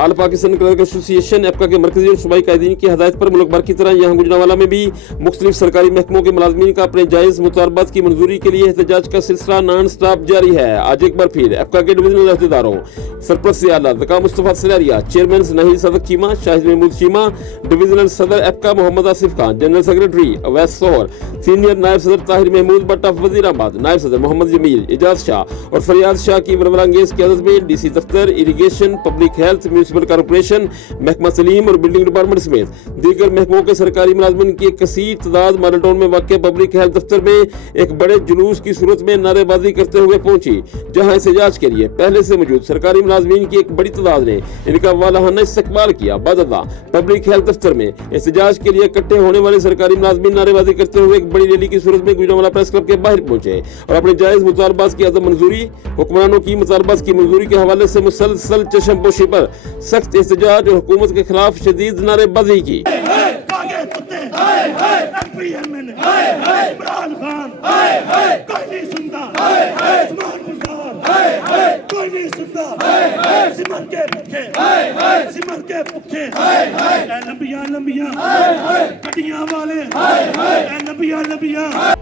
आल Pakistan clerk association एपका के मरकजी और सूबाई कायदीन की हदायत पर मुल्क भर की तरह यहाँ गुजरांवाला में भी मुख्तलिफ सरकारी महकमों के मुलाजमीन का अपने जायज़ मुतालबात की मंजूरी के लिए एहतजाज का सिलसिला नॉन स्टॉप जारी है। आज एक बार फिर एपका के डिविजनल अहदेदारों सरपरस्त आला ज़का मुस्तफ़ा सलारिया, चेयरमैन नाहिद सदक चीमा, शाहिद महमूद चीमा, डिविजनल सदर एपका मोहम्मद आसिफ खान, जनरल सेक्रेटरी अवैस सोहर, सीनियर नायब सदर ताहिर महमूद भट्ट ऑफ वज़ीराबाद, नायब सदर मोहम्मद जमील, इजाज शाह और फरियाद शाह की वरवरांगेज क़यादत में DC दफ्तर, irrigation, public health, municipal corporation, महकमा सलीम और बिल्डिंग डिपार्टमेंट समेत दीगर महकमों के सरकारी मुलाजमीन की एक कसीर तादाद मॉडल टाउन में वाक़ पब्लिक हेल्थ दफ्तर में एक बड़े जुलूस की सूरत में नारेबाजी करते हुए पहुंची, जहां एहतजाज के लिए पहले से मौजूद सरकारी मुलाजमीन की एक बड़ी तादाद ने इनका वालाहाना इस्तकबाल किया। बादअदा पब्लिक हेल्थ दफ्तर में एहतजाज के लिए इकट्ठे होने वाले सरकारी मुलाजमीन नारेबाजी करते हुए एक बड़ी रैली की सूरत में गुजरांवाला प्रेस क्लब के बाहर पहुंचे और अपने जायज़ मुतालबात की अदम मंजूरी, हुक्मरानों की मुतालबात की मंजूरी के हवाले से मुसलसल चश्मपोशी पर सख्त एहतजाज और हुकूमत के खिलाफ शदीद नारेबाजी की।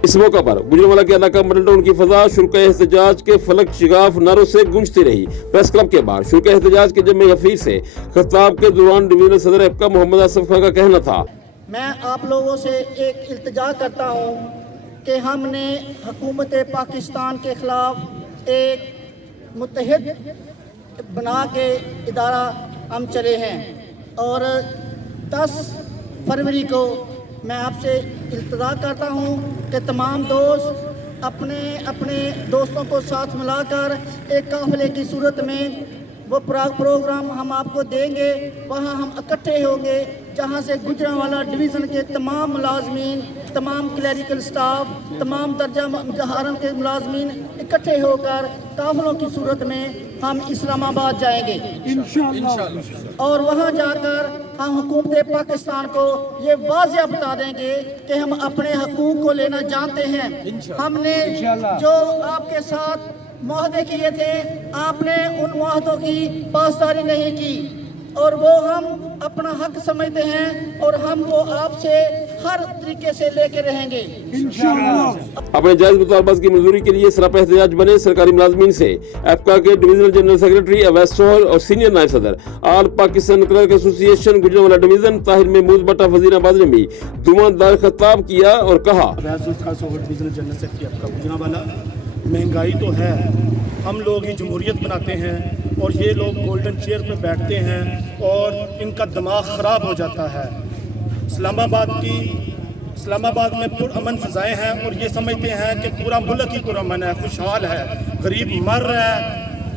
इस मौका पर गुजरांवाला के इलाका मॉडल टाउन की फजा शुल्का एहतजाज के फलक शिगाफ नारों से गूंजती रही। प्रेस क्लब के बाहर शुल्का एहतजाज के जमे गफीर से खिताब के दौरान डिवीजनल सदर एपका मोहम्मद आसिफ खान का कहना था, मैं आप लोगों से एक इल्तिजा करता हूँ कि हमने हुकूमत पाकिस्तान के खिलाफ एक मुत्तहिद बना के इदारा हम चले हैं और 10 फरवरी को मैं आपसे इल्तिजा करता हूँ कि तमाम दोस्त अपने अपने दोस्तों को साथ मिलाकर एक काफ़िले की सूरत में वो प्रोग्राम हम आपको देंगे, वहाँ हम इकट्ठे होंगे जहाँ से गुजरांवाला डिवीज़न के तमाम मुलाजमीन, तमाम क्लरिकल स्टाफ, तमाम दर्जा मुजाहरन के मुलाजमीन इकट्ठे होकर काफ़िलों की सूरत में हम इस्लामाबाद जाएंगे इंशाअल्लाह और वहाँ जाकर हम हुकूमत पाकिस्तान को ये वाज़ेह बता देंगे कि हम अपने हकूक़ को लेना जानते हैं। हमने जो आपके साथ मुआहदे किए थे, आपने उन मुआहदों की पासदारी नहीं की और वो हम अपना हक समझते हैं और हम वो आपसे हर तरीके से लेके रहेंगे इंशाअल्लाह। अपने जायज़ मुतालबात की मंजूरी के लिए सरापा एहतजाज बने सरकारी मुलाजमीन से एपका के डिविजनल जनरल सेक्रेटरी अवैस सोहर और सीनियर नायब सदर all Pakistan clerk association Gujranwala division Tahir Mahmood Bhatt of Wazirabad ने भी धुआंधार खिताब किया और कहा, महंगाई तो है, हम लोग ही जमहूरियत बनाते हैं और ये लोग गोल्डन चेयर पे बैठते हैं और इनका दिमाग ख़राब हो जाता है। इस्लामाबाद में पुरअमन फ़ज़ाएँ हैं और ये समझते हैं कि पूरा मुल्क ही पुरअमन है, खुशहाल है। गरीब मर रहा है,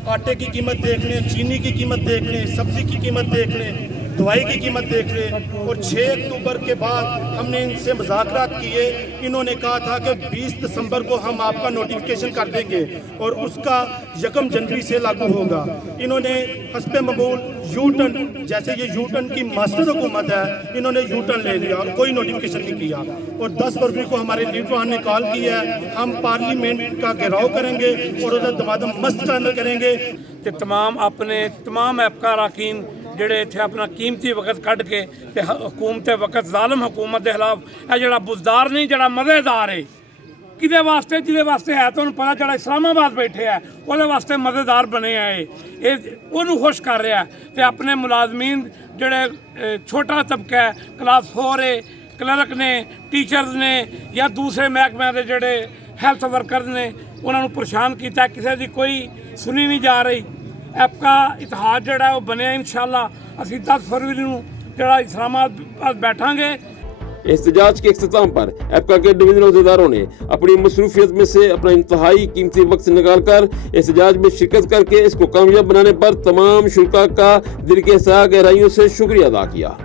आटे की कीमत देख लें, चीनी की कीमत देख लें, सब्ज़ी की कीमत देख लें, दवाई की कीमत देख लें। और 6 अक्टूबर के बाद हमने इनसे मुज़ाकरात किए, इन्होंने कहा था कि 20 दिसंबर को हम आपका नोटिफिकेशन कर देंगे और उसका 1 जनवरी से लागू होगा। इन्होंने हस्बे मकबूल यू टर्न, जैसे ये यू टर्न की मास्टर हुकूमत है, इन्होंने यू टर्न ले लिया और कोई नोटिफिकेशन नहीं किया। और 10 फरवरी को हमारे लीडरान ने कॉल की है, हम पार्लियामेंट का घेराव करेंगे और उधर दमादम मस्त करेंगे कि तमाम एपका अरकान ਜਿਹੜੇ ਇੱਥੇ ਆਪਣਾ ਕੀਮਤੀ ਵਕਤ ਕੱਢ ਕੇ ਤੇ ਹਕੂਮਤ ਵਕਤ ਜ਼ਾਲਮ ਹੁਕੂਮਤ ਦੇ ਖਿਲਾਫ ਇਹ ਜਿਹੜਾ ਬੁਜ਼ਦਾਰ ਨਹੀਂ, ਜਿਹੜਾ ਮਜ਼ੇਦਾਰ ਹੈ ਕਿਹਦੇ ਵਾਸਤੇ, ਜਿਹਦੇ ਵਾਸਤੇ ਹੈ ਤੁਹਾਨੂੰ ਪਤਾ, ਜਿਹੜਾ ਇਸਲਾਮਾਬਾਦ ਬੈਠੇ ਆ ਉਹਦੇ ਵਾਸਤੇ ਮਜ਼ੇਦਾਰ ਬਣੇ ਆ ਇਹ ਉਹਨੂੰ ਖੁਸ਼ ਕਰ ਰਿਹਾ ਤੇ ਆਪਣੇ ਮੁਲਾਜ਼ਮੀਨ ਜਿਹੜੇ ਛੋਟਾ ਤਬਕਾ ਹੈ, ਕਲਾਸ 4 ਹੈ, ਕਲਰਕ ਨੇ, ਟੀਚਰਸ ਨੇ ਜਾਂ ਦੂਸਰੇ ਮਹਿਕਮਿਆਂ ਦੇ ਜਿਹੜੇ ਹੈਲਥ ਵਰਕਰਸ ਨੇ, ਉਹਨਾਂ ਨੂੰ ਪਰੇਸ਼ਾਨ ਕੀਤਾ, ਕਿਸੇ ਦੀ ਕੋਈ ਸੁਣੀ ਨਹੀਂ ਜਾ ਰਹੀ। एपका इतिहाद जड़ा वो बने इंशाअल्लाह असी 10 फरवरी नूं जड़ा इस्लामाबाद बैठांगे। एहतजाज के इख्तिताम पर एपका के डिवीजनल अहदेदारों ने अपनी मसरूफियत में से अपना इंतहाई कीमती वक्त निकाल कर एहतजाज में शिरकत करके इसको कामयाब बनाने पर तमाम शुल्का का दिल के सहा गहराइयों से शुक्रिया अदा किया।